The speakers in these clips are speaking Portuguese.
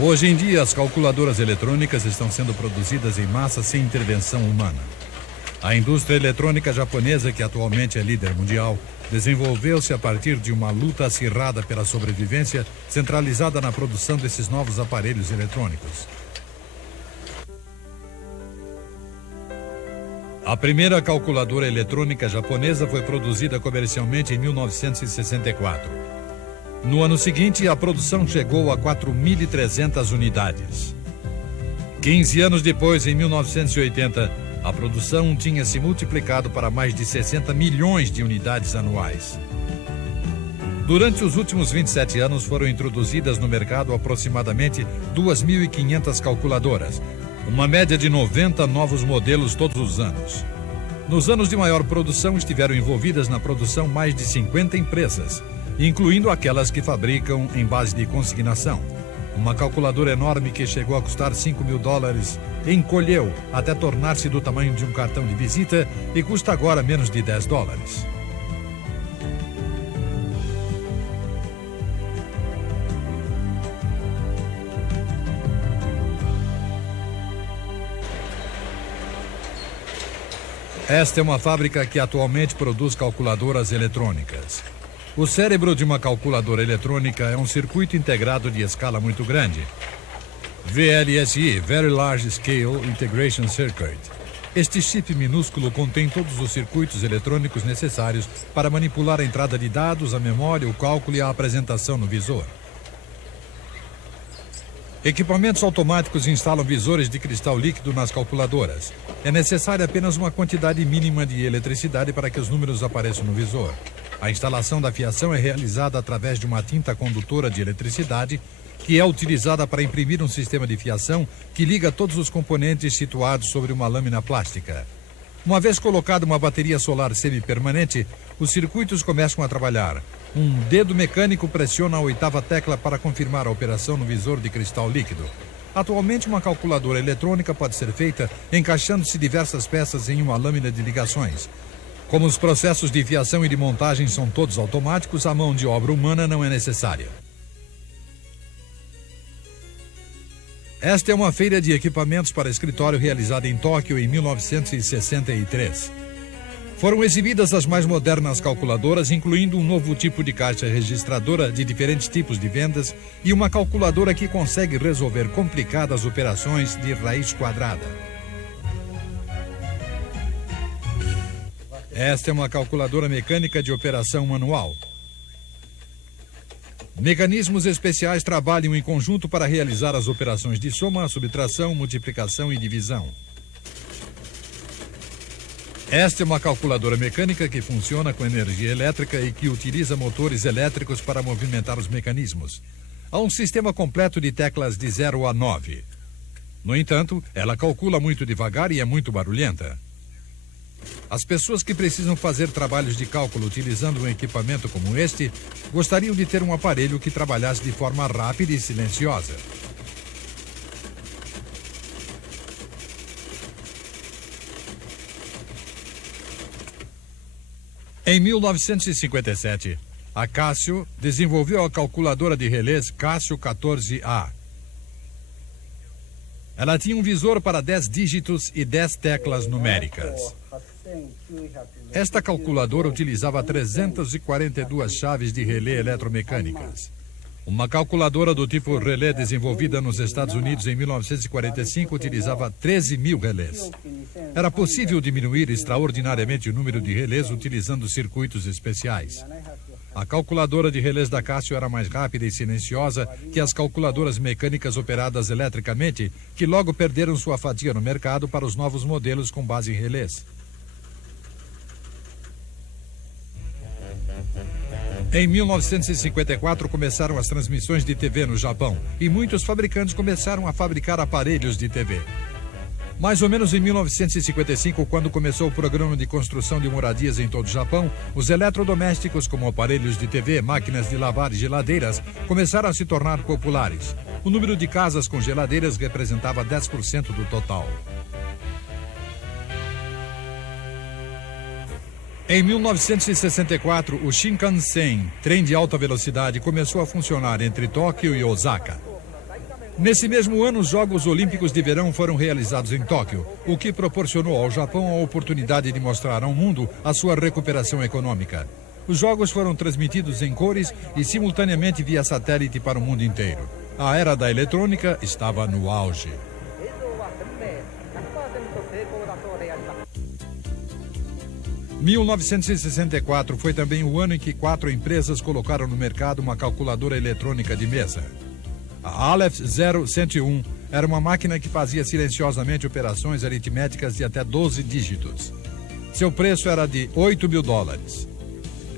Hoje em dia, as calculadoras eletrônicas estão sendo produzidas em massa sem intervenção humana. A indústria eletrônica japonesa, que atualmente é líder mundial, desenvolveu-se a partir de uma luta acirrada pela sobrevivência, centralizada na produção desses novos aparelhos eletrônicos. A primeira calculadora eletrônica japonesa foi produzida comercialmente em 1964. No ano seguinte, a produção chegou a 4.300 unidades. 15 anos depois, em 1980, a produção tinha se multiplicado para mais de 60 milhões de unidades anuais. Durante os últimos 27 anos, foram introduzidas no mercado aproximadamente 2.500 calculadoras, uma média de 90 novos modelos todos os anos. Nos anos de maior produção, estiveram envolvidas na produção mais de 50 empresas, incluindo aquelas que fabricam em base de consignação. Uma calculadora enorme que chegou a custar $5.000 encolheu até tornar-se do tamanho de um cartão de visita e custa agora menos de $10. Esta é uma fábrica que atualmente produz calculadoras eletrônicas. O cérebro de uma calculadora eletrônica é um circuito integrado de escala muito grande. VLSI, Very Large Scale Integration Circuit. Este chip minúsculo contém todos os circuitos eletrônicos necessários para manipular a entrada de dados, a memória, o cálculo e a apresentação no visor. Equipamentos automáticos instalam visores de cristal líquido nas calculadoras. É necessária apenas uma quantidade mínima de eletricidade para que os números apareçam no visor. A instalação da fiação é realizada através de uma tinta condutora de eletricidade que é utilizada para imprimir um sistema de fiação que liga todos os componentes situados sobre uma lâmina plástica. Uma vez colocada uma bateria solar semipermanente, os circuitos começam a trabalhar. Um dedo mecânico pressiona a 8ª tecla para confirmar a operação no visor de cristal líquido. Atualmente, uma calculadora eletrônica pode ser feita encaixando-se diversas peças em uma lâmina de ligações. Como os processos de fiação e de montagem são todos automáticos, a mão de obra humana não é necessária. Esta é uma feira de equipamentos para escritório realizada em Tóquio em 1963. Foram exibidas as mais modernas calculadoras, incluindo um novo tipo de caixa registradora de diferentes tipos de vendas e uma calculadora que consegue resolver complicadas operações de raiz quadrada. Esta é uma calculadora mecânica de operação manual. Mecanismos especiais trabalham em conjunto para realizar as operações de soma, subtração, multiplicação e divisão. Esta é uma calculadora mecânica que funciona com energia elétrica e que utiliza motores elétricos para movimentar os mecanismos. Há um sistema completo de teclas de 0 a 9. No entanto, ela calcula muito devagar e é muito barulhenta. As pessoas que precisam fazer trabalhos de cálculo utilizando um equipamento como este, gostariam de ter um aparelho que trabalhasse de forma rápida e silenciosa. Em 1957, a Casio desenvolveu a calculadora de relés Casio 14A. Ela tinha um visor para 10 dígitos e 10 teclas numéricas. Esta calculadora utilizava 342 chaves de relé eletromecânicas. Uma calculadora do tipo relé desenvolvida nos Estados Unidos em 1945 utilizava 13.000 relés. Era possível diminuir extraordinariamente o número de relés utilizando circuitos especiais. A calculadora de relés da Casio era mais rápida e silenciosa que as calculadoras mecânicas operadas eletricamente, que logo perderam sua fatia no mercado para os novos modelos com base em relés. Em 1954 começaram as transmissões de TV no Japão e muitos fabricantes começaram a fabricar aparelhos de TV. Mais ou menos em 1955, quando começou o programa de construção de moradias em todo o Japão, os eletrodomésticos como aparelhos de TV, máquinas de lavar e geladeiras começaram a se tornar populares. O número de casas com geladeiras representava 10% do total. Em 1964, o Shinkansen, trem de alta velocidade, começou a funcionar entre Tóquio e Osaka. Nesse mesmo ano, os Jogos Olímpicos de Verão foram realizados em Tóquio, o que proporcionou ao Japão a oportunidade de mostrar ao mundo a sua recuperação econômica. Os Jogos foram transmitidos em cores e simultaneamente via satélite para o mundo inteiro. A era da eletrônica estava no auge. 1964 foi também o ano em que 4 empresas colocaram no mercado uma calculadora eletrônica de mesa. A Aleph 0101 era uma máquina que fazia silenciosamente operações aritméticas de até 12 dígitos. Seu preço era de $8.000.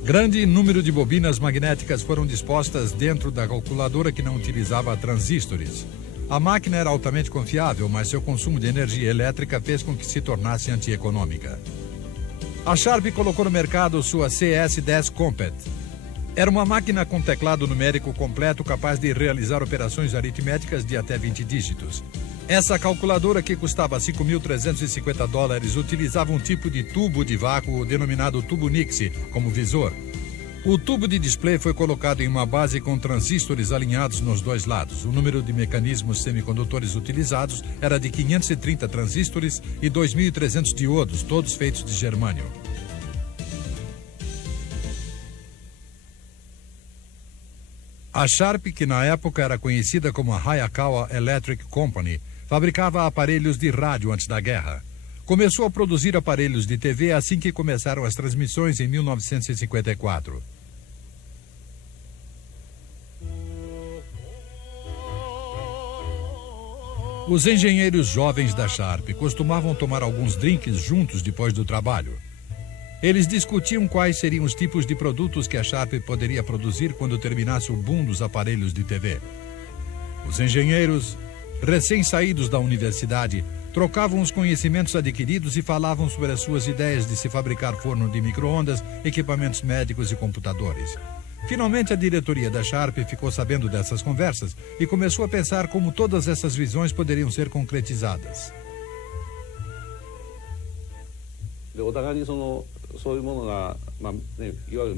Grande número de bobinas magnéticas foram dispostas dentro da calculadora que não utilizava transistores. A máquina era altamente confiável, mas seu consumo de energia elétrica fez com que se tornasse antieconômica. A Sharp colocou no mercado sua CS-10 Compact. Era uma máquina com teclado numérico completo capaz de realizar operações aritméticas de até 20 dígitos. Essa calculadora, que custava $5.350, utilizava um tipo de tubo de vácuo denominado tubo Nixie como visor. O tubo de display foi colocado em uma base com transistores alinhados nos dois lados. O número de mecanismos semicondutores utilizados era de 530 transistores e 2.300 diodos, todos feitos de germânio. A Sharp, que na época era conhecida como a Hayakawa Electric Company, fabricava aparelhos de rádio antes da guerra. Começou a produzir aparelhos de TV assim que começaram as transmissões em 1954. Os engenheiros jovens da Sharp costumavam tomar alguns drinks juntos depois do trabalho. Eles discutiam quais seriam os tipos de produtos que a Sharp poderia produzir quando terminasse o boom dos aparelhos de TV. Os engenheiros, recém-saídos da universidade, trocavam os conhecimentos adquiridos e falavam sobre as suas ideias de se fabricar forno de micro-ondas, equipamentos médicos e computadores. Finalmente, a diretoria da Sharp ficou sabendo dessas conversas e começou a pensar como todas essas visões poderiam ser concretizadas.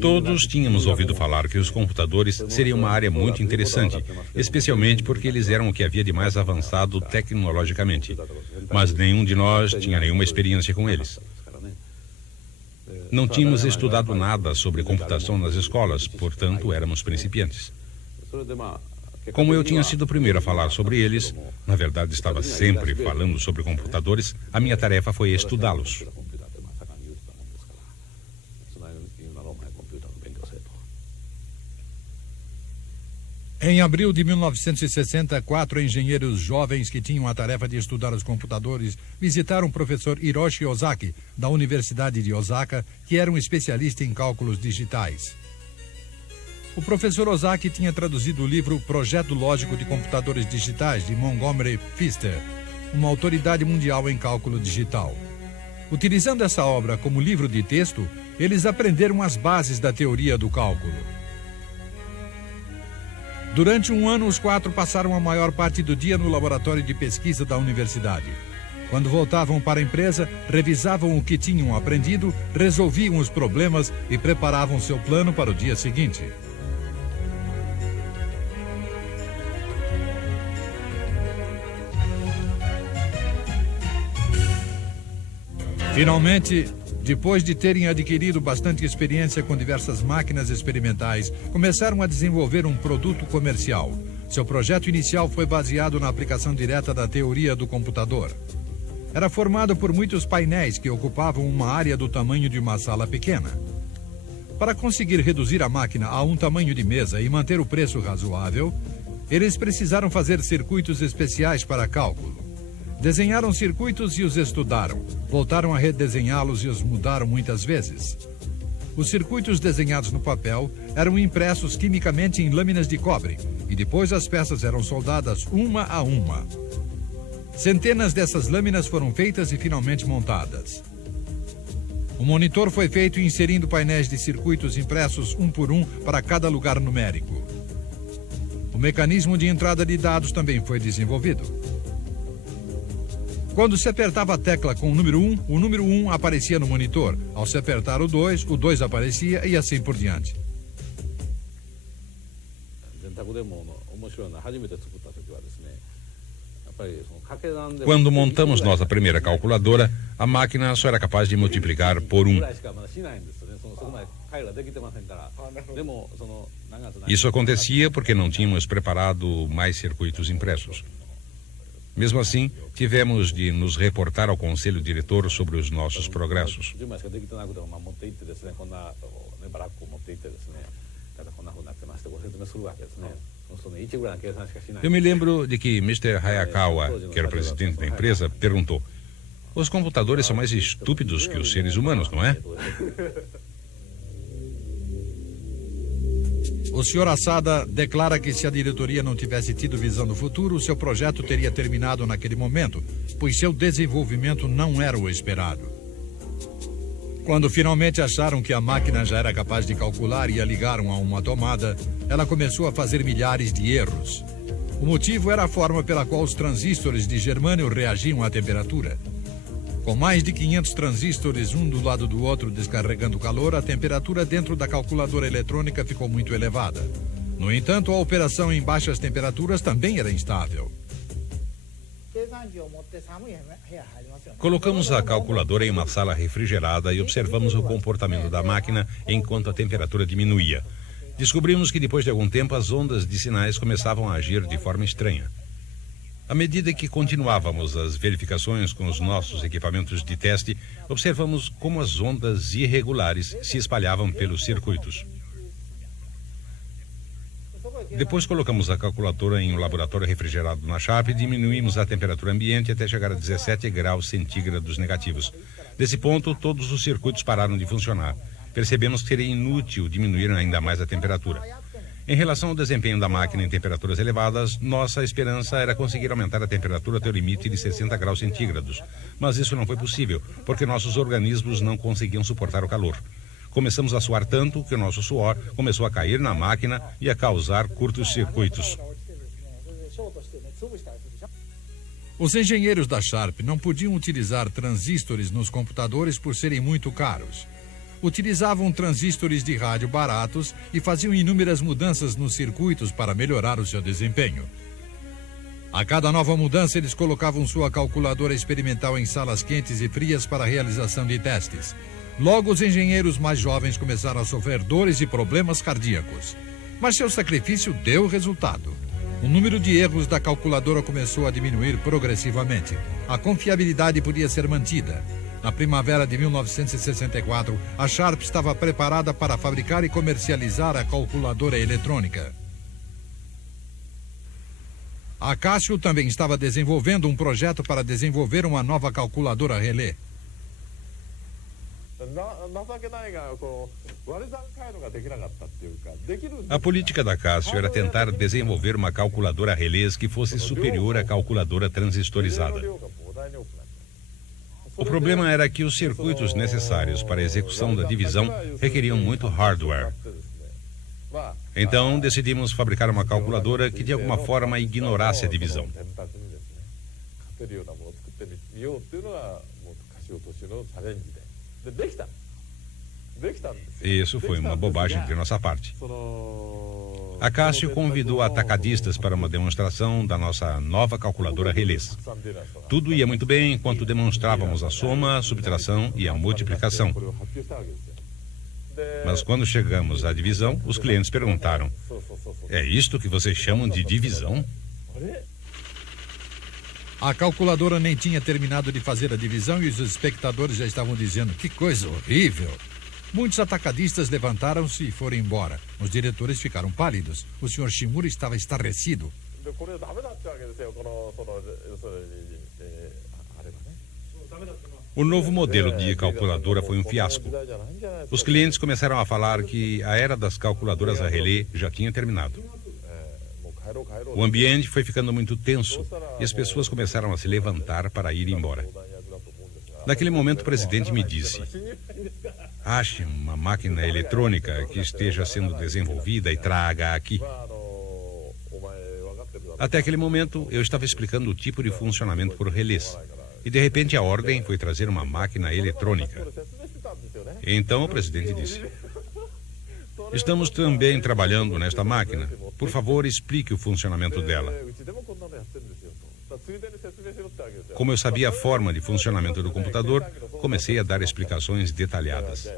Todos tínhamos ouvido falar que os computadores seriam uma área muito interessante, especialmente porque eles eram o que havia de mais avançado tecnologicamente. Mas nenhum de nós tinha nenhuma experiência com eles. Não tínhamos estudado nada sobre computação nas escolas, portanto éramos principiantes. Como eu tinha sido o primeiro a falar sobre eles, na verdade estava sempre falando sobre computadores, a minha tarefa foi estudá-los. Em abril de 1960, 4 engenheiros jovens que tinham a tarefa de estudar os computadores visitaram o professor Hiroshi Ozaki, da Universidade de Osaka, que era um especialista em cálculos digitais. O professor Ozaki tinha traduzido o livro Projeto Lógico de Computadores Digitais, de Montgomery Pfister, uma autoridade mundial em cálculo digital. Utilizando essa obra como livro de texto, eles aprenderam as bases da teoria do cálculo. Durante um ano, os 4 passaram a maior parte do dia no laboratório de pesquisa da universidade. Quando voltavam para a empresa, revisavam o que tinham aprendido, resolviam os problemas e preparavam seu plano para o dia seguinte. Finalmente, depois de terem adquirido bastante experiência com diversas máquinas experimentais, começaram a desenvolver um produto comercial. Seu projeto inicial foi baseado na aplicação direta da teoria do computador. Era formado por muitos painéis que ocupavam uma área do tamanho de uma sala pequena. Para conseguir reduzir a máquina a um tamanho de mesa e manter o preço razoável, eles precisaram fazer circuitos especiais para cálculo. Desenharam circuitos e os estudaram. Voltaram a redesenhá-los e os mudaram muitas vezes. Os circuitos desenhados no papel eram impressos quimicamente em lâminas de cobre e depois as peças eram soldadas uma a uma. Centenas dessas lâminas foram feitas e finalmente montadas. O monitor foi feito inserindo painéis de circuitos impressos um por um para cada lugar numérico. O mecanismo de entrada de dados também foi desenvolvido. Quando se apertava a tecla com o número 1, o número 1 aparecia no monitor. Ao se apertar o 2 aparecia e assim por diante. Quando montamos nossa primeira calculadora, a máquina só era capaz de multiplicar por 1. Isso acontecia porque não tínhamos preparado mais circuitos impressos. Mesmo assim, tivemos de nos reportar ao conselho diretor sobre os nossos progressos. Eu me lembro de que Mr. Hayakawa, que era o presidente da empresa, perguntou: os computadores são mais estúpidos que os seres humanos, não é? O Sr. Asada declara que se a diretoria não tivesse tido visão do futuro, seu projeto teria terminado naquele momento, pois seu desenvolvimento não era o esperado. Quando finalmente acharam que a máquina já era capaz de calcular e a ligaram a uma tomada, ela começou a fazer milhares de erros. O motivo era a forma pela qual os transistores de germânio reagiam à temperatura. Com mais de 500 transistores, um do lado do outro descarregando calor, a temperatura dentro da calculadora eletrônica ficou muito elevada. No entanto, a operação em baixas temperaturas também era instável. Colocamos a calculadora em uma sala refrigerada e observamos o comportamento da máquina enquanto a temperatura diminuía. Descobrimos que depois de algum tempo as ondas de sinais começavam a agir de forma estranha. À medida que continuávamos as verificações com os nossos equipamentos de teste, observamos como as ondas irregulares se espalhavam pelos circuitos. Depois colocamos a calculadora em um laboratório refrigerado na Sharp e diminuímos a temperatura ambiente até chegar a 17 graus centígrados negativos. Desse ponto, todos os circuitos pararam de funcionar. Percebemos que seria inútil diminuir ainda mais a temperatura. Em relação ao desempenho da máquina em temperaturas elevadas, nossa esperança era conseguir aumentar a temperatura até o limite de 60 graus centígrados. Mas isso não foi possível, porque nossos organismos não conseguiam suportar o calor. Começamos a suar tanto que o nosso suor começou a cair na máquina e a causar curtos-circuitos. Os engenheiros da Sharp não podiam utilizar transistores nos computadores por serem muito caros. Utilizavam transistores de rádio baratos e faziam inúmeras mudanças nos circuitos para melhorar o seu desempenho. A cada nova mudança, eles colocavam sua calculadora experimental em salas quentes e frias para a realização de testes. Logo, os engenheiros mais jovens começaram a sofrer dores e problemas cardíacos. Mas seu sacrifício deu resultado. O número de erros da calculadora começou a diminuir progressivamente. A confiabilidade podia ser mantida. Na primavera de 1964, a Sharp estava preparada para fabricar e comercializar a calculadora eletrônica. A Casio também estava desenvolvendo um projeto para desenvolver uma nova calculadora relé. A política da Casio era tentar desenvolver uma calculadora relés que fosse superior à calculadora transistorizada. O problema era que os circuitos necessários para a execução da divisão requeriam muito hardware. Então, decidimos fabricar uma calculadora que de alguma forma ignorasse a divisão. Isso foi uma bobagem de nossa parte. A Casio convidou atacadistas para uma demonstração da nossa nova calculadora relés. Tudo ia muito bem enquanto demonstrávamos a soma, a subtração e a multiplicação. Mas quando chegamos à divisão, os clientes perguntaram: é isto que vocês chamam de divisão? A calculadora nem tinha terminado de fazer a divisão e os espectadores já estavam dizendo: que coisa horrível! Muitos atacadistas levantaram-se e foram embora. Os diretores ficaram pálidos. O Sr. Shimura estava estarrecido. O novo modelo de calculadora foi um fiasco. Os clientes começaram a falar que a era das calculadoras a relé já tinha terminado. O ambiente foi ficando muito tenso e as pessoas começaram a se levantar para ir embora. Naquele momento, o presidente me disse: ache uma máquina eletrônica que esteja sendo desenvolvida e traga aqui. Até aquele momento, eu estava explicando o tipo de funcionamento por relés. E de repente a ordem foi trazer uma máquina eletrônica. Então o presidente disse: estamos também trabalhando nesta máquina, Por favor, explique o funcionamento dela. Como eu sabia a forma de funcionamento do computador, comecei a dar explicações detalhadas.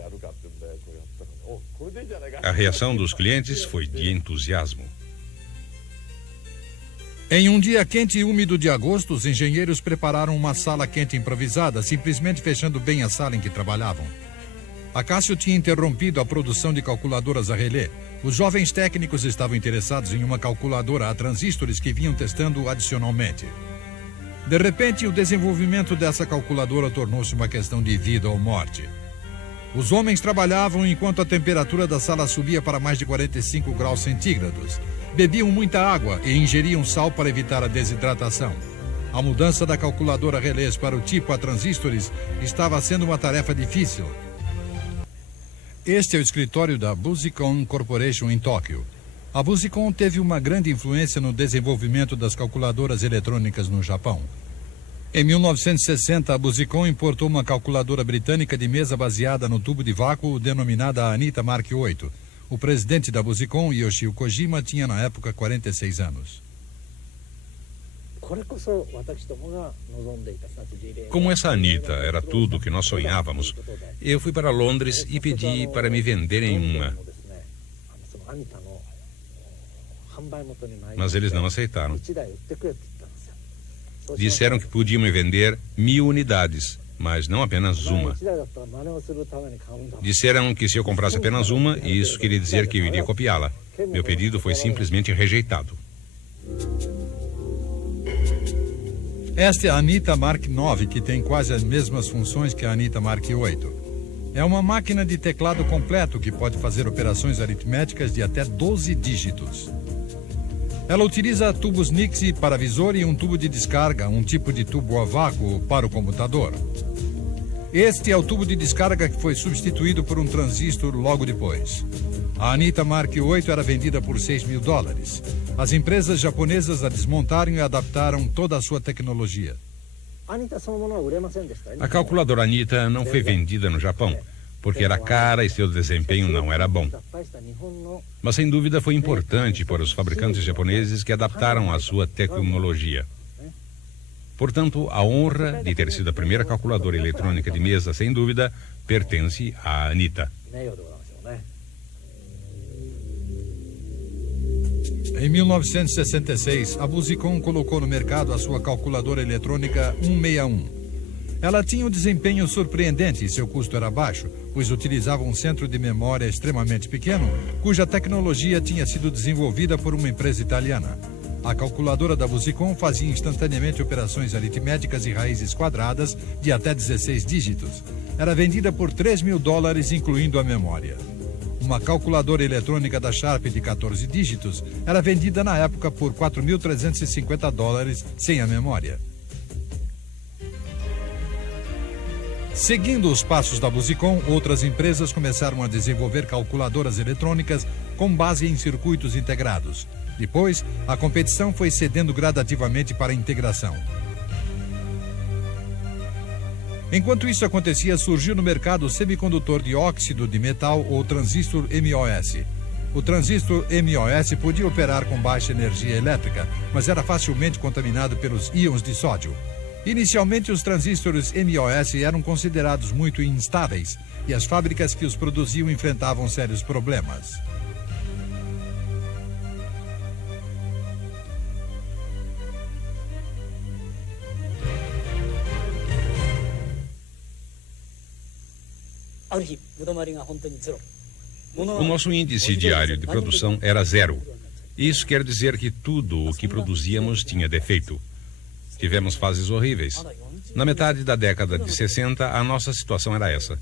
A reação dos clientes foi de entusiasmo. Em um dia quente e úmido de agosto, os engenheiros prepararam uma sala quente improvisada, simplesmente fechando bem a sala em que trabalhavam. A Cássio tinha interrompido a produção de calculadoras a relé. Os jovens técnicos estavam interessados em uma calculadora a transistores que vinham testando adicionalmente. De repente, o desenvolvimento dessa calculadora tornou-se uma questão de vida ou morte. Os homens trabalhavam enquanto a temperatura da sala subia para mais de 45 graus centígrados. Bebiam muita água e ingeriam sal para evitar a desidratação. A mudança da calculadora relés para o tipo a transistores estava sendo uma tarefa difícil. Este é o escritório da Busicom Corporation em Tóquio. A Busicom teve uma grande influência no desenvolvimento das calculadoras eletrônicas no Japão. Em 1960, a Busicom importou uma calculadora britânica de mesa baseada no tubo de vácuo denominada Anita Mark VIII. O presidente da Busicom, Yoshio Kojima, tinha na época 46 anos. Como essa Anita era tudo o que nós sonhávamos, eu fui para Londres e pedi para me venderem uma. Mas eles não aceitaram. Disseram que podiam me vender 1000 unidades, mas não apenas uma. Disseram que se eu comprasse apenas uma, isso queria dizer que eu iria copiá-la. Meu pedido foi simplesmente rejeitado. Esta é a Anita Mark IX, que tem quase as mesmas funções que a Anita Mark VIII. É uma máquina de teclado completo que pode fazer operações aritméticas de até 12 dígitos. Ela utiliza tubos Nixie para visor e um tubo de descarga, um tipo de tubo a vácuo para o computador. Este é o tubo de descarga que foi substituído por um transistor logo depois. A Anita Mark VIII era vendida por $6.000. As empresas japonesas a desmontaram e adaptaram toda a sua tecnologia. A calculadora Anita não foi vendida no Japão, porque era cara e seu desempenho não era bom. Mas sem dúvida foi importante para os fabricantes japoneses que adaptaram a sua tecnologia. Portanto, a honra de ter sido a primeira calculadora eletrônica de mesa, sem dúvida, pertence à Anita. Em 1966, a Busicom colocou no mercado a sua calculadora eletrônica 161. Ela tinha um desempenho surpreendente e seu custo era baixo, pois utilizava um centro de memória extremamente pequeno, cuja tecnologia tinha sido desenvolvida por uma empresa italiana. A calculadora da Busicom fazia instantaneamente operações aritméticas e raízes quadradas de até 16 dígitos. Era vendida por $3.000, incluindo a memória. Uma calculadora eletrônica da Sharp de 14 dígitos era vendida na época por $4.350 sem a memória. Seguindo os passos da Busicom, outras empresas começaram a desenvolver calculadoras eletrônicas com base em circuitos integrados. Depois, a competição foi cedendo gradativamente para a integração. Enquanto isso acontecia, surgiu no mercado o semicondutor de óxido de metal ou transistor MOS. O transistor MOS podia operar com baixa energia elétrica, mas era facilmente contaminado pelos íons de sódio. Inicialmente, os transistores MOS eram considerados muito instáveis e as fábricas que os produziam enfrentavam sérios problemas. O nosso índice diário de produção era 0. Isso quer dizer que tudo o que produzíamos tinha defeito. Tivemos fases horríveis. Na metade da década de 60, a nossa situação era essa.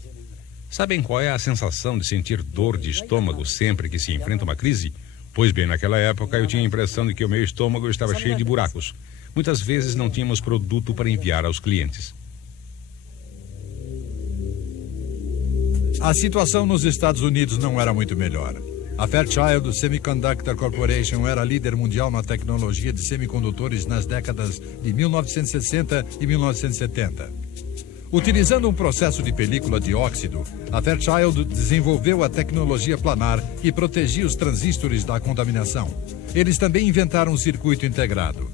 Sabem qual é a sensação de sentir dor de estômago sempre que se enfrenta uma crise? Pois bem, naquela época eu tinha a impressão de que o meu estômago estava cheio de buracos. Muitas vezes não tínhamos produto para enviar aos clientes. A situação nos Estados Unidos não era muito melhor. A Fairchild Semiconductor Corporation era líder mundial na tecnologia de semicondutores nas décadas de 1960 e 1970. Utilizando um processo de película de óxido, a Fairchild desenvolveu a tecnologia planar e protegia os transistores da contaminação. Eles também inventaram um circuito integrado.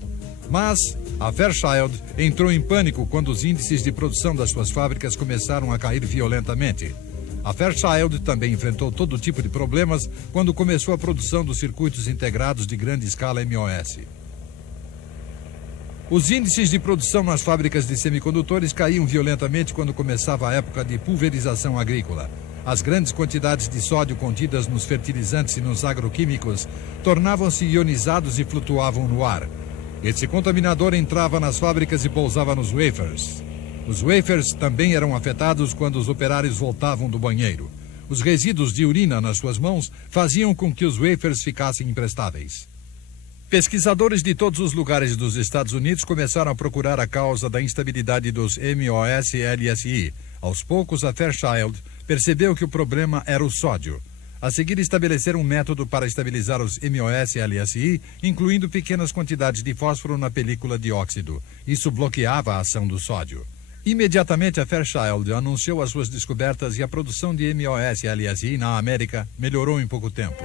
Mas a Fairchild entrou em pânico quando os índices de produção das suas fábricas começaram a cair violentamente. A Fairchild também enfrentou todo tipo de problemas quando começou a produção dos circuitos integrados de grande escala MOS. Os índices de produção nas fábricas de semicondutores caíam violentamente quando começava a época de pulverização agrícola. As grandes quantidades de sódio contidas nos fertilizantes e nos agroquímicos tornavam-se ionizados e flutuavam no ar. Esse contaminador entrava nas fábricas e pousava nos wafers. Os wafers também eram afetados quando os operários voltavam do banheiro. Os resíduos de urina nas suas mãos faziam com que os wafers ficassem imprestáveis. Pesquisadores de todos os lugares dos Estados Unidos começaram a procurar a causa da instabilidade dos MOS e LSI. Aos poucos, a Fairchild percebeu que o problema era o sódio. A seguir, estabeleceram um método para estabilizar os MOS e LSI, incluindo pequenas quantidades de fósforo na película de óxido. Isso bloqueava a ação do sódio. Imediatamente, a Fairchild anunciou as suas descobertas e a produção de MOS e LSI na América melhorou em pouco tempo.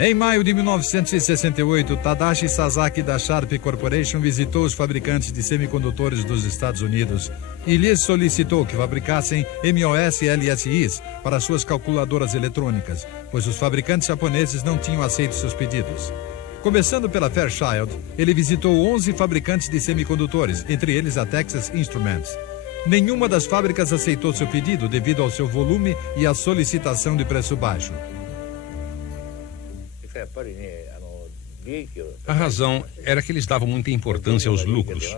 Em maio de 1968, Tadashi Sasaki da Sharp Corporation visitou os fabricantes de semicondutores dos Estados Unidos e lhes solicitou que fabricassem MOS e LSIs para suas calculadoras eletrônicas, pois os fabricantes japoneses não tinham aceito seus pedidos. Começando pela Fairchild, ele visitou 11 fabricantes de semicondutores, entre eles a Texas Instruments. Nenhuma das fábricas aceitou seu pedido devido ao seu volume e à solicitação de preço baixo. A razão era que eles davam muita importância aos lucros.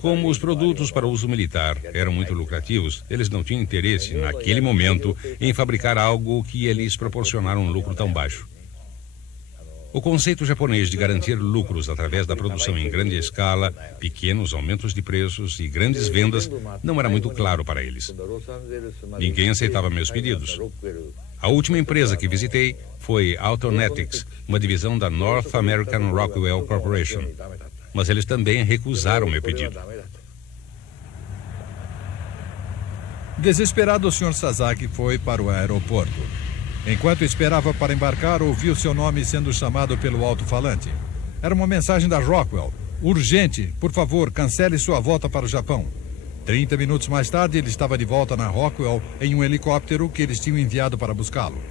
Como os produtos para uso militar eram muito lucrativos, eles não tinham interesse, naquele momento, em fabricar algo que ia lhes proporcionar um lucro tão baixo. O conceito japonês de garantir lucros através da produção em grande escala, pequenos aumentos de preços e grandes vendas não era muito claro para eles. Ninguém aceitava meus pedidos. A última empresa que visitei foi Autonetics, uma divisão da North American Rockwell Corporation. Mas eles também recusaram meu pedido. Desesperado, o Sr. Sasaki foi para o aeroporto. Enquanto esperava para embarcar, ouviu seu nome sendo chamado pelo alto-falante. Era uma mensagem da Rockwell. Urgente, por favor, cancele sua volta para o Japão. 30 minutos mais tarde, ele estava de volta na Rockwell em um helicóptero que eles tinham enviado para buscá-lo.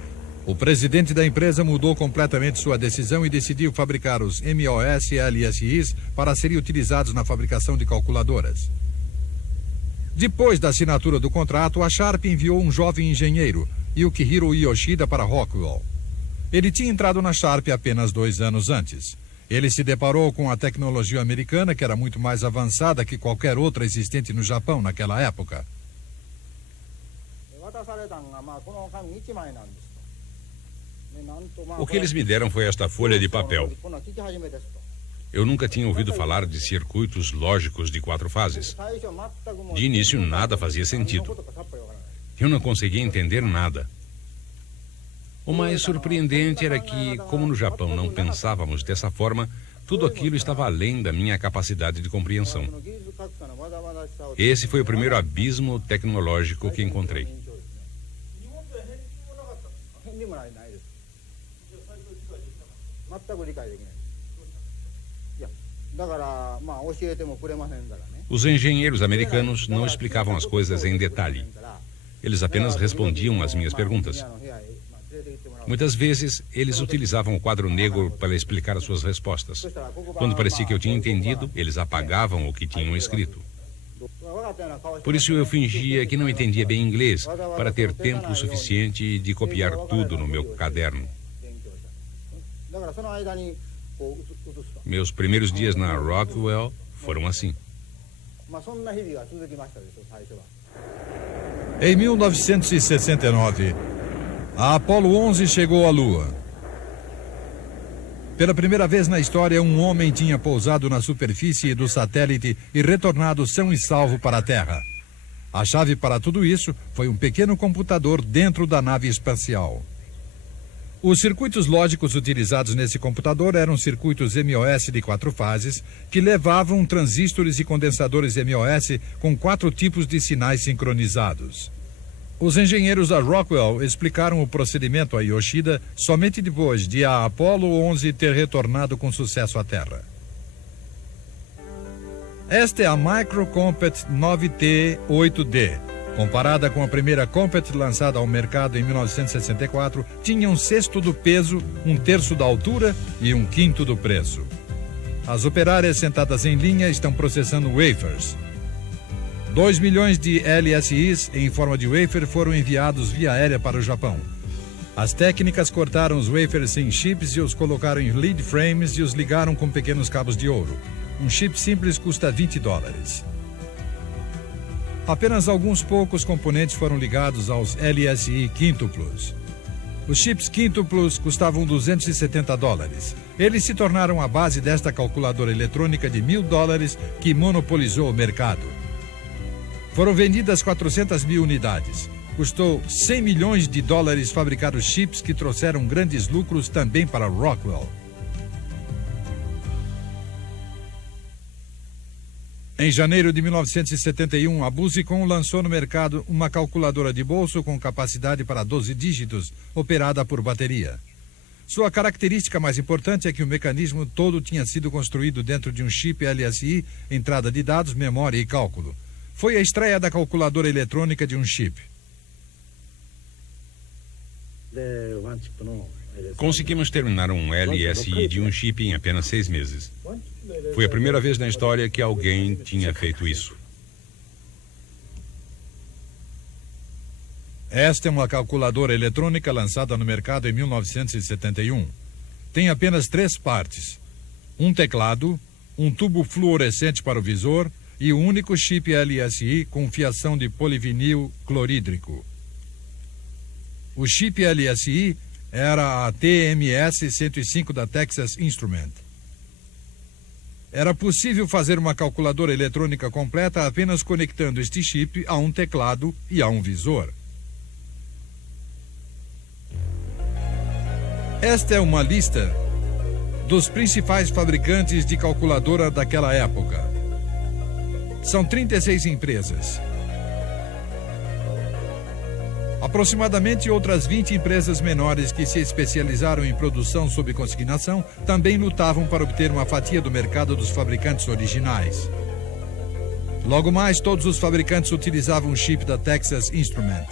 O presidente da empresa mudou completamente sua decisão e decidiu fabricar os MOS e LSIs para serem utilizados na fabricação de calculadoras. Depois da assinatura do contrato, a Sharp enviou um jovem engenheiro, Yukihiro Yoshida, para Rockwell. Ele tinha entrado na Sharp apenas 2 anos antes. Ele se deparou com a tecnologia americana, que era muito mais avançada que qualquer outra existente no Japão naquela época. O que eles me deram foi esta folha de papel. Eu nunca tinha ouvido falar de circuitos lógicos de 4 fases. De início, nada fazia sentido. Eu não conseguia entender nada. O mais surpreendente era que, como no Japão não pensávamos dessa forma, tudo aquilo estava além da minha capacidade de compreensão. Esse foi o primeiro abismo tecnológico que encontrei. Os engenheiros americanos não explicavam as coisas em detalhe. Eles apenas respondiam às minhas perguntas. Muitas vezes, eles utilizavam o quadro negro para explicar as suas respostas. Quando parecia que eu tinha entendido, eles apagavam o que tinham escrito. Por isso eu fingia que não entendia bem inglês, para ter tempo suficiente de copiar tudo no meu caderno. Meus primeiros dias na Rockwell foram assim. Em 1969, a Apollo 11 chegou à Lua. Pela primeira vez na história, um homem tinha pousado na superfície do satélite e retornado são e salvo para a Terra. A chave para tudo isso foi um pequeno computador dentro da nave espacial. Os circuitos lógicos utilizados nesse computador eram circuitos MOS de 4 fases, que levavam transistores e condensadores MOS com 4 tipos de sinais sincronizados. Os engenheiros da Rockwell explicaram o procedimento a Yoshida somente depois de a Apollo 11 ter retornado com sucesso à Terra. Esta é a Microcompat 9T8D. Comparada com a primeira Compet lançada ao mercado em 1964, tinha 1/6 do peso, 1/3 da altura e 1/5 do preço. As operárias sentadas em linha estão processando wafers. 2 milhões de LSIs em forma de wafer foram enviados via aérea para o Japão. As técnicas cortaram os wafers em chips e os colocaram em lead frames e os ligaram com pequenos cabos de ouro. Um chip simples custa $20. Apenas alguns poucos componentes foram ligados aos LSI quíntuplos. Os chips quíntuplos custavam $270. Eles se tornaram a base desta calculadora eletrônica de $1.000 que monopolizou o mercado. Foram vendidas 400 mil unidades. Custou $100 milhões fabricar os chips que trouxeram grandes lucros também para Rockwell. Em janeiro de 1971, a Busicom lançou no mercado uma calculadora de bolso com capacidade para 12 dígitos, operada por bateria. Sua característica mais importante é que o mecanismo todo tinha sido construído dentro de um chip LSI, entrada de dados, memória e cálculo. Foi a estreia da calculadora eletrônica de um chip. Conseguimos terminar um LSI de um chip em apenas 6 meses. Foi a primeira vez na história que alguém tinha feito isso. Esta é uma calculadora eletrônica lançada no mercado em 1971. Tem apenas 3 partes: um teclado, um tubo fluorescente para o visor e um único chip LSI com fiação de polivinil clorídrico. O chip LSI era a TMS-105 da Texas Instrument. Era possível fazer uma calculadora eletrônica completa apenas conectando este chip a um teclado e a um visor. Esta é uma lista dos principais fabricantes de calculadora daquela época. São 36 empresas. Aproximadamente outras 20 empresas menores que se especializaram em produção sob consignação também lutavam para obter uma fatia do mercado dos fabricantes originais. Logo mais, todos os fabricantes utilizavam o chip da Texas Instrument.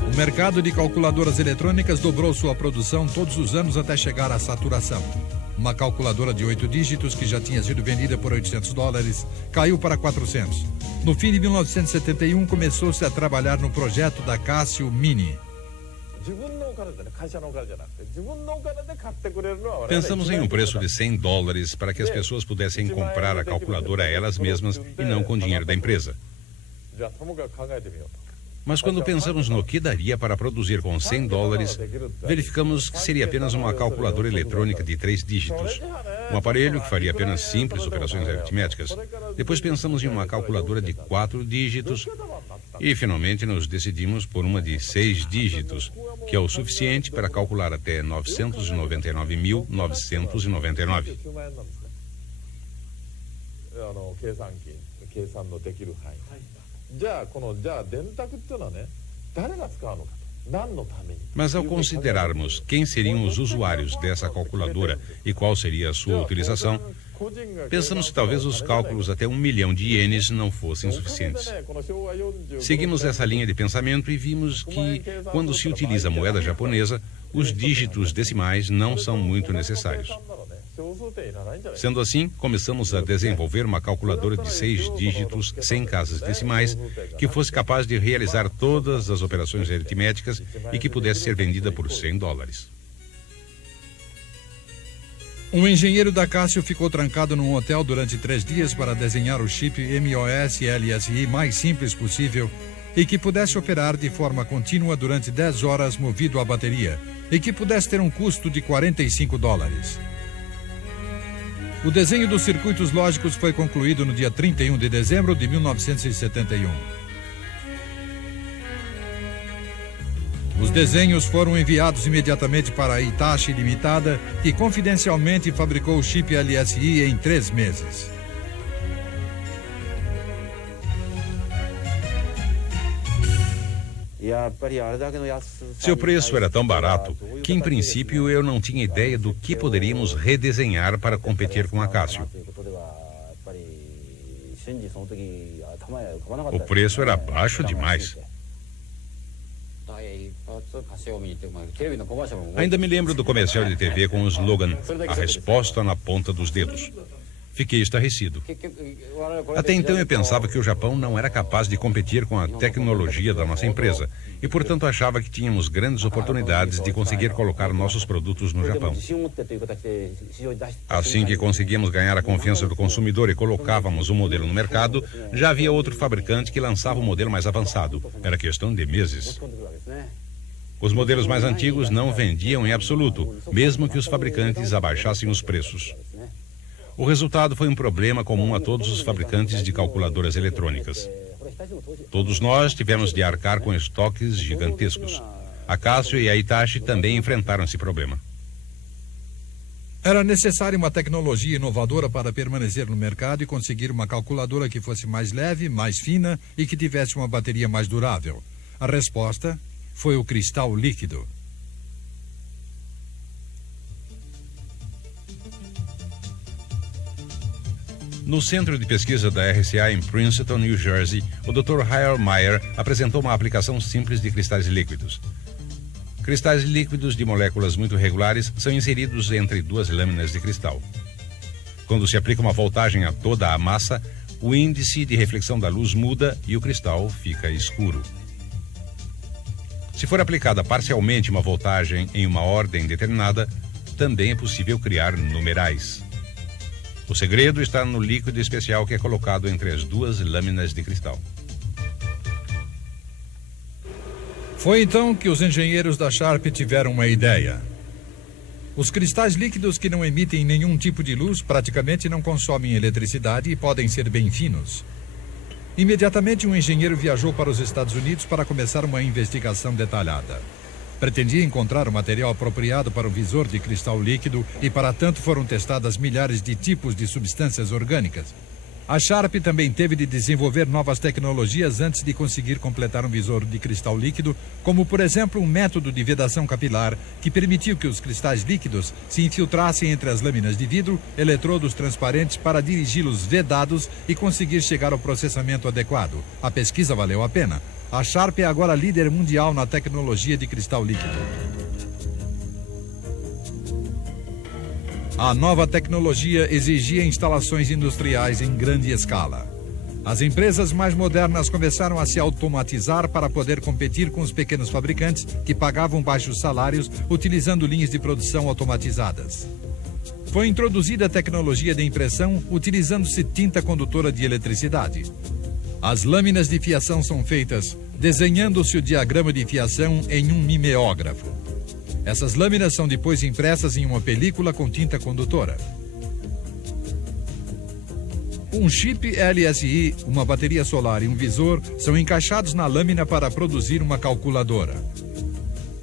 O mercado de calculadoras eletrônicas dobrou sua produção todos os anos até chegar à saturação. Uma calculadora de 8 dígitos que já tinha sido vendida por $800 caiu para 400. No fim de 1971, começou-se a trabalhar no projeto da Casio Mini. Pensamos em um preço de $100 para que as pessoas pudessem comprar a calculadora elas mesmas e não com dinheiro da empresa. Mas quando pensamos no que daria para produzir com $100, verificamos que seria apenas uma calculadora eletrônica de 3 dígitos. Um aparelho que faria apenas simples operações aritméticas. Depois pensamos em uma calculadora de 4 dígitos e finalmente nos decidimos por uma de 6 dígitos, que é o suficiente para calcular até 999.999. Mas ao considerarmos quem seriam os usuários dessa calculadora e qual seria a sua utilização, pensamos que talvez os cálculos até 1 milhão de ienes não fossem suficientes. Seguimos essa linha de pensamento e vimos que, quando se utiliza a moeda japonesa, os dígitos decimais não são muito necessários. Sendo assim, começamos a desenvolver uma calculadora de 6 dígitos, sem casas decimais, que fosse capaz de realizar todas as operações aritméticas e que pudesse ser vendida por $100. Um engenheiro da Casio ficou trancado num hotel durante 3 dias para desenhar o chip MOS LSI mais simples possível e que pudesse operar de forma contínua durante 10 horas movido à bateria e que pudesse ter um custo de $45. O desenho dos circuitos lógicos foi concluído no dia 31 de dezembro de 1971. desenhos foram enviados imediatamente para a Hitachi Limitada, que confidencialmente fabricou o chip LSI em 3 meses. Seu preço era tão barato que, em princípio, eu não tinha ideia do que poderíamos redesenhar para competir com a Casio. O preço era baixo demais. Ainda me lembro do comercial de TV com o slogan "A resposta na ponta dos dedos". Fiquei estarrecido. Até então eu pensava que o Japão não era capaz de competir com a tecnologia da nossa empresa e, portanto, achava que tínhamos grandes oportunidades de conseguir colocar nossos produtos no Japão. Assim que conseguíamos ganhar a confiança do consumidor e colocávamos o modelo no mercado, já havia outro fabricante que lançava um modelo mais avançado. Era questão de meses. Os modelos mais antigos não vendiam em absoluto, mesmo que os fabricantes abaixassem os preços. O resultado foi um problema comum a todos os fabricantes de calculadoras eletrônicas. Todos nós tivemos de arcar com estoques gigantescos. A Casio e a Hitachi também enfrentaram esse problema. Era necessária uma tecnologia inovadora para permanecer no mercado e conseguir uma calculadora que fosse mais leve, mais fina e que tivesse uma bateria mais durável. A resposta foi o cristal líquido. No centro de pesquisa da RCA em Princeton, New Jersey, o Dr. Hyle Meyer apresentou uma aplicação simples de cristais líquidos. Cristais líquidos de moléculas muito regulares são inseridos entre 2 lâminas de cristal. Quando se aplica uma voltagem a toda a massa, o índice de reflexão da luz muda e o cristal fica escuro. Se for aplicada parcialmente uma voltagem em uma ordem determinada, também é possível criar numerais. O segredo está no líquido especial que é colocado entre as 2 lâminas de cristal. Foi então que os engenheiros da Sharp tiveram uma ideia. Os cristais líquidos que não emitem nenhum tipo de luz praticamente não consomem eletricidade e podem ser bem finos. Imediatamente, um engenheiro viajou para os Estados Unidos para começar uma investigação detalhada. Pretendia encontrar o material apropriado para o visor de cristal líquido e, para tanto, foram testadas milhares de tipos de substâncias orgânicas. A Sharp também teve de desenvolver novas tecnologias antes de conseguir completar um visor de cristal líquido, como, por exemplo, um método de vedação capilar que permitiu que os cristais líquidos se infiltrassem entre as lâminas de vidro, eletrodos transparentes para dirigi-los vedados e conseguir chegar ao processamento adequado. A pesquisa valeu a pena. A Sharp é agora líder mundial na tecnologia de cristal líquido. A nova tecnologia exigia instalações industriais em grande escala. As empresas mais modernas começaram a se automatizar para poder competir com os pequenos fabricantes que pagavam baixos salários utilizando linhas de produção automatizadas. Foi introduzida a tecnologia de impressão utilizando-se tinta condutora de eletricidade. As lâminas de fiação são feitas desenhando-se o diagrama de fiação em um mimeógrafo. Essas lâminas são depois impressas em uma película com tinta condutora. Um chip LSI, uma bateria solar e um visor são encaixados na lâmina para produzir uma calculadora.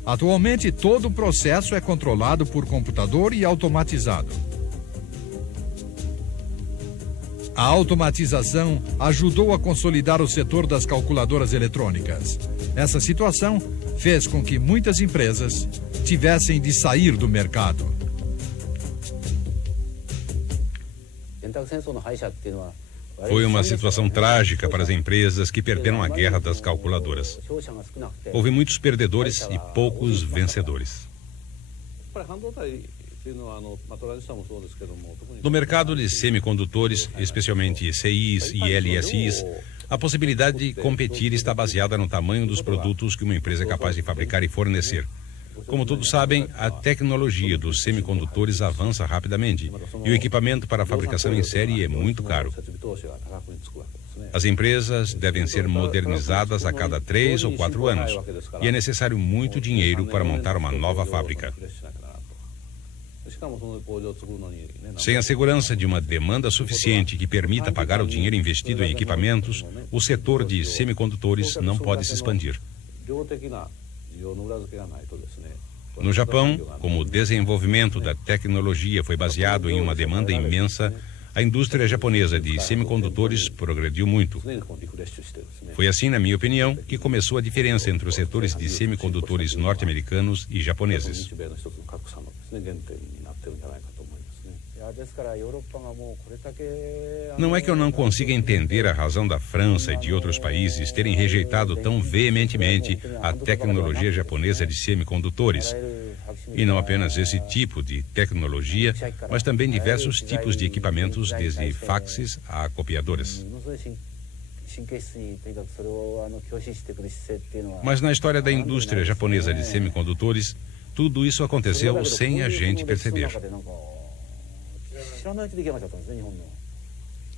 Atualmente, todo o processo é controlado por computador e automatizado. A automatização ajudou a consolidar o setor das calculadoras eletrônicas. Essa situação fez com que muitas empresas tivessem de sair do mercado. Foi uma situação trágica para as empresas que perderam a guerra das calculadoras. Houve muitos perdedores e poucos vencedores. No mercado de semicondutores, especialmente CIs e LSIs, a possibilidade de competir está baseada no tamanho dos produtos que uma empresa é capaz de fabricar e fornecer. Como todos sabem, a tecnologia dos semicondutores avança rapidamente e o equipamento para a fabricação em série é muito caro. As empresas devem ser modernizadas a cada 3 ou 4 anos e é necessário muito dinheiro para montar uma nova fábrica. Sem a segurança de uma demanda suficiente que permita pagar o dinheiro investido em equipamentos, o setor de semicondutores não pode se expandir. No Japão, como o desenvolvimento da tecnologia foi baseado em uma demanda imensa, a indústria japonesa de semicondutores progrediu muito. Foi assim, na minha opinião, que começou a diferença entre os setores de semicondutores norte-americanos e japoneses. Não é que eu não consiga entender a razão da França e de outros países terem rejeitado tão veementemente a tecnologia japonesa de semicondutores. E não apenas esse tipo de tecnologia, mas também diversos tipos de equipamentos, desde faxes a copiadoras. Mas na história da indústria japonesa de semicondutores, tudo isso aconteceu sem a gente perceber.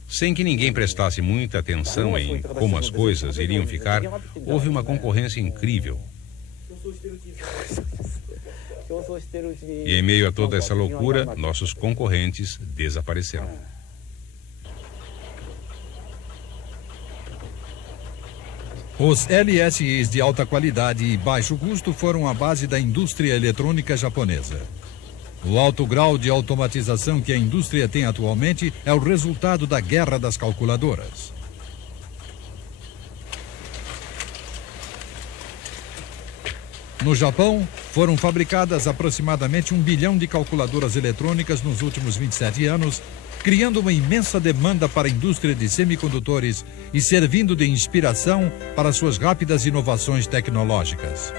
Sem que ninguém prestasse muita atenção em como as coisas iriam ficar, houve uma concorrência incrível. E em meio a toda essa loucura, nossos concorrentes desapareceram. Os LSIs de alta qualidade e baixo custo foram a base da indústria eletrônica japonesa. O alto grau de automatização que a indústria tem atualmente é o resultado da guerra das calculadoras. No Japão, foram fabricadas aproximadamente 1 bilhão de calculadoras eletrônicas nos últimos 27 anos, criando uma imensa demanda para a indústria de semicondutores e servindo de inspiração para suas rápidas inovações tecnológicas.